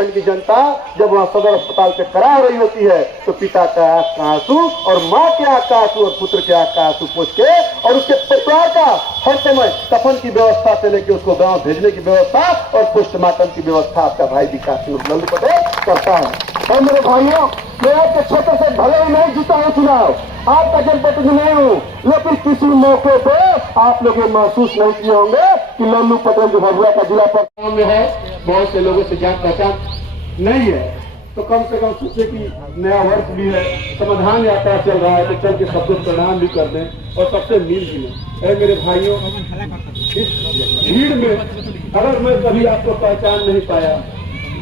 प्रखंड की जनता जब वहाँ सदर अस्पताल से करा रही होती है तो पिता का आंख का आंसू और माँ के आंख का आंसू और पुत्र के आंख का आंसू पूछ के और उसके परिवार का हर समय कफन की व्यवस्था से लेकर उसको गांव भेजने की व्यवस्था और पोस्टमार्टम की व्यवस्था आपका भाई विकास लल्लू पटेल करता है। और मेरे भाइयों, मैं आपके क्षेत्र से भले ही नहीं जीता हूँ चुनाव, आपका जनप्रतिनिधि नहीं हूँ, लेकिन किसी मौके पे आप लोग ये महसूस नहीं किए होंगे कि लल्लू पटेल जो भभुआ का जिला प्रधान में है, बहुत से लोगों से जान पहचान नहीं है, तो कम से कम सोचे कि नया वर्ष भी है, समाधान यात्रा चल रहा है, तो चल के सबको प्रणाम भी कर दें और सबसे मिल भी लें। अरे मेरे भाइयों, इस भीड़ में अगर मैं कभी आपको पहचान नहीं पाया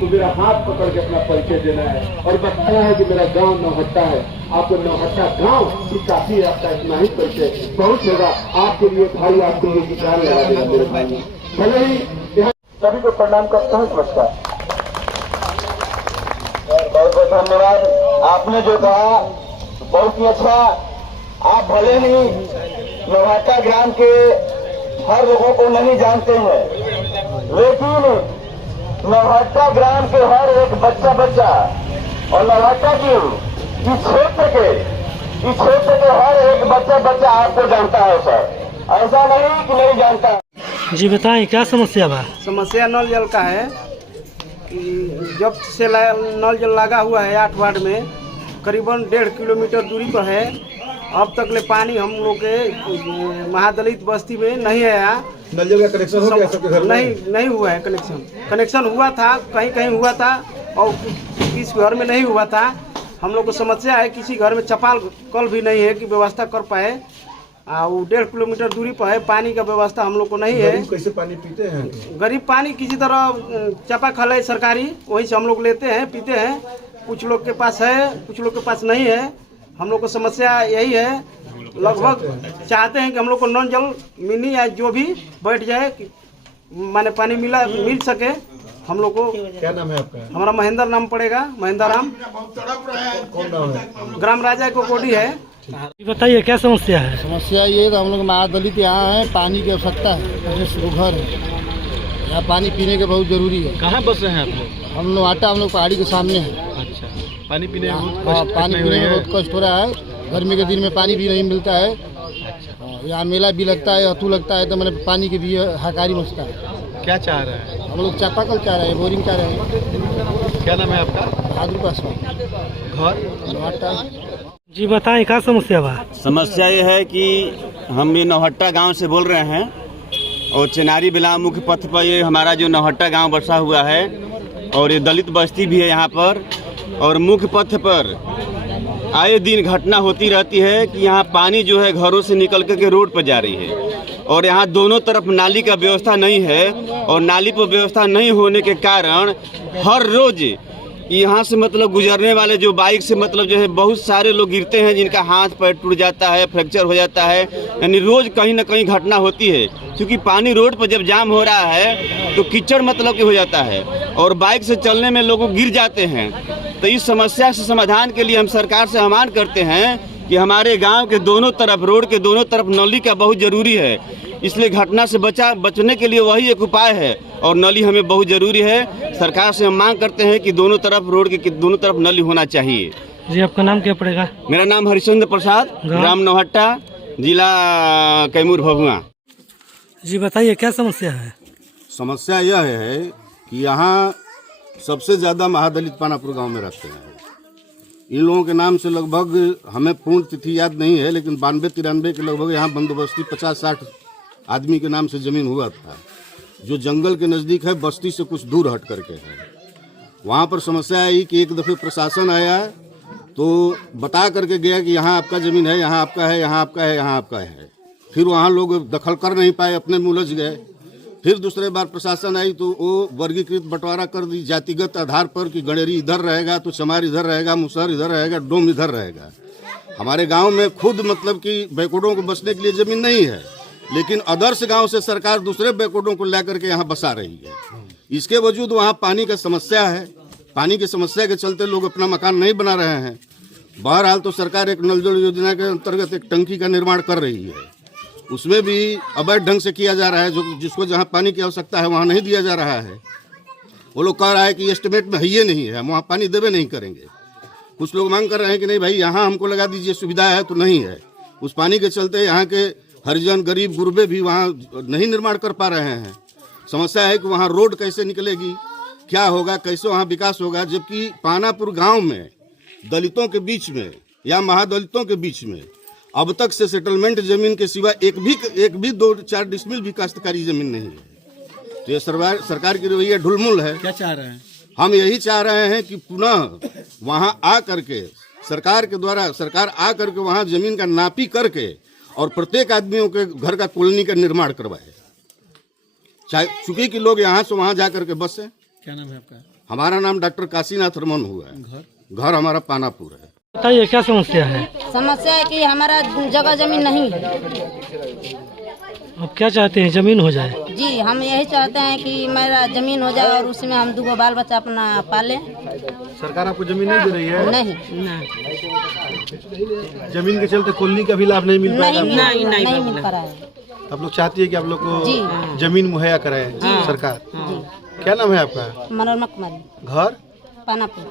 तो मेरा हाथ पकड़ के अपना परिचय देना है और बताना है कि मेरा गांव नौहट्टा है। आपको नौहट्टा गांव ही काफी है, आपका इतना ही परिचय बहुत होगा आपके लिए। भाई आपके लिए विचार लगा देगा मेरे भाई। भले ही यहाँ सभी को प्रणाम करता हूँ। नमस्कार, बहुत बहुत धन्यवाद। आपने जो कहा बहुत ही अच्छा। आप भले ही नौहट्टा ग्राम के हर लोगों को नहीं जानते हैं, लेकिन नौहट्टा ग्राम के हर एक बच्चा और नौहट्टा की क्षेत्र के हर एक बच्चा आपको जानता है सर, ऐसा नहीं कि नहीं जानता। जी बताएं, क्या समस्या बा? समस्या नल जल का है कि जब से नल जल लगा हुआ है 8 वार्ड में, करीबन 1.5 किलोमीटर दूरी पर है। अब तक ले पानी हम लोग के महादलित बस्ती में नहीं आया। नल जल का कनेक्शन हो गया सबके घर में? नहीं हुआ है कनेक्शन हुआ था, कहीं हुआ था और किस घर में नहीं हुआ था। हम लोग को समस्या है, किसी घर में चपाल कल भी नहीं है कि व्यवस्था कर पाए। वो 1.5 किलोमीटर दूरी पर है, पानी का व्यवस्था हम लोग को नहीं है। कैसे पानी पीते हैं? गरीब पानी किसी तरह चापाकल है सरकारी, वहीं से हम लोग लेते हैं, पीते हैं। कुछ लोग के पास है, कुछ लोग के पास नहीं है। हम लोग को समस्या यही है, लगभग चाहते हैं कि हम लोग को नल जल मिनी या जो भी बैठ जाए, माने पानी मिल सके हम लोग को। क्या नाम है आपका? हमारा महेंद्र नाम पड़ेगा, महेंद्र राम। कौन नाम है? ग्राम राजा को कोडी है। बताइए, क्या समस्या है? समस्या ये तो हम लोग महादलित यहाँ हैं, पानी की आवश्यकता है, घर है यहाँ, पानी पीने के बहुत जरूरी है। कहाँ बस रहे हैं आप लोग? हम नौहट्टा, हम लोग पहाड़ी के सामने हैं। अच्छा, पानी पीने में पानी पीने में बहुत कष्ट हो रहा है। गर्मी के दिन में पानी भी नहीं मिलता है। यहाँ मेला भी लगता है, अतु लगता है, तो मैंने पानी की भी हाहाकारी मचता है। क्या चाह रहे हैं? हम लोग चापाकल चाह रहे हैं, बोरिंग चाह रहे हैं। क्या नाम है आपका? बहादुर पासवान, घर नौहट्टा। जी बताएं, क्या समस्या बा? समस्या ये है कि हम ये नौहट्टा गांव से बोल रहे हैं और चेनारी बिलाव मुख्य पथ पर ये हमारा जो नौहट्टा गांव बसा हुआ है और ये दलित बस्ती भी है यहाँ पर। और मुख्य पथ पर आए दिन घटना होती रहती है कि यहाँ पानी जो है घरों से निकल के रोड पर जा रही है और यहाँ दोनों तरफ नाली का व्यवस्था नहीं है और नाली पर व्यवस्था नहीं होने के कारण हर रोज यहाँ से मतलब गुजरने वाले जो बाइक से मतलब जो है बहुत सारे लोग गिरते हैं, जिनका हाथ पैर टूट जाता है, फ्रैक्चर हो जाता है। यानी रोज़ कहीं ना कहीं घटना होती है, क्योंकि पानी रोड पर जब जाम हो रहा है तो कीचड़ मतलब कि हो जाता है और बाइक से चलने में लोग गिर जाते हैं। तो इस समस्या से समाधान के लिए हम सरकार से आह्वान करते हैं कि हमारे गाँव के दोनों तरफ, रोड के दोनों तरफ नली का बहुत ज़रूरी है। इसलिए घटना से बचने के लिए वही एक उपाय है और नली हमें बहुत ज़रूरी है। सरकार से हम मांग करते हैं कि दोनों तरफ, रोड के दोनों तरफ नली होना चाहिए। जी आपका नाम क्या पड़ेगा? मेरा नाम हरिश्चंद्र प्रसाद, ग्राम नौहट्टा, जिला कैमूर भभुआ। जी बताइए, क्या समस्या है? समस्या यह है कि यहाँ सबसे ज़्यादा महादलित पानापुर गांव में रहते हैं। इन लोगों के नाम से लगभग, हमें पूर्ण तिथि याद नहीं है, लेकिन 92-93 के लगभग यहाँ बंदोबस्ती 50-60 आदमी के नाम से ज़मीन हुआ था, जो जंगल के नज़दीक है, बस्ती से कुछ दूर हट करके है। वहाँ पर समस्या आई कि एक दफ़े प्रशासन आया तो बता करके गया कि यहाँ आपका ज़मीन है, यहाँ आपका है, यहाँ आपका है, यहाँ आपका है। फिर वहाँ लोग दखल कर नहीं पाए, अपने में उलझ गए। फिर दूसरे बार प्रशासन आई तो वो वर्गीकृत बंटवारा कर दी जातिगत आधार पर कि गणेरी इधर रहेगा तो चमार इधर रहेगा, मुसहर इधर रहेगा, डोम इधर रहेगा। हमारे गांव में खुद मतलब कि बैकवर्डों को बसने के लिए ज़मीन नहीं है, लेकिन अदर्स गांव से सरकार दूसरे बैकवर्डों को ला करके यहाँ बसा रही है। इसके वजूद वहाँ पानी का समस्या है। पानी की समस्या के चलते लोग अपना मकान नहीं बना रहे हैं। बहरहाल तो सरकार एक नल जल योजना के अंतर्गत एक टंकी का निर्माण कर रही है, उसमें भी अवैध ढंग से किया जा रहा है। जो जिसको जहाँ पानी की आवश्यकता है वहाँ नहीं दिया जा रहा है। वो लोग कह रहा है कि एस्टिमेट में है ही नहीं है, हम वहाँ पानी देवे नहीं करेंगे। कुछ लोग मांग कर रहे हैं कि नहीं भाई यहाँ हमको लगा दीजिए, सुविधा है, तो नहीं है। उस पानी के चलते यहाँ के हरिजन गरीब गुरबे भी वहाँ नहीं निर्माण कर पा रहे हैं। समस्या है कि वहाँ रोड कैसे निकलेगी, क्या होगा, कैसे वहाँ विकास होगा, जबकि पानापुर गांव में दलितों के बीच में या महादलितों के बीच में अब तक से सेटलमेंट जमीन के सिवा एक भी 2-4 डिसमिल भी काश्तकारी जमीन नहीं है। तो ये सरकार की रवैया ढुलमुल है। क्या चाह रहे हैं? हम यही चाह रहे हैं कि पुनः वहाँ आ करके सरकार के द्वारा सरकार आ करके वहाँ जमीन का नापी करके और प्रत्येक आदमियों के घर का कॉलोनी का निर्माण करवाए, चाहे चूंकि कि लोग यहाँ से वहाँ जा करके बसे। क्या नाम है आपका? हमारा नाम डॉक्टर काशीनाथ रमन हुआ है। घर हमारा पानापुर है। बताइए क्या समस्या है? समस्या है कि हमारा जगह जमीन नहीं है। अब क्या चाहते हैं, जमीन हो जाए? जी, हम यही चाहते हैं कि मेरा जमीन हो जाए और उसमें हम 2 बाल बच्चा अपना पालें। सरकार आपको जमीन नहीं दे रही है? नहीं, जमीन के चलते कॉलोनी का भी लाभ नहीं मिल पाएगा? नहीं मिल पा रहा है। आप लोग चाहती है कि आप लोग को जमीन मुहैया कराए सरकार? क्या नाम है आपका? मनोरमा कुमारी। घर पानापुर।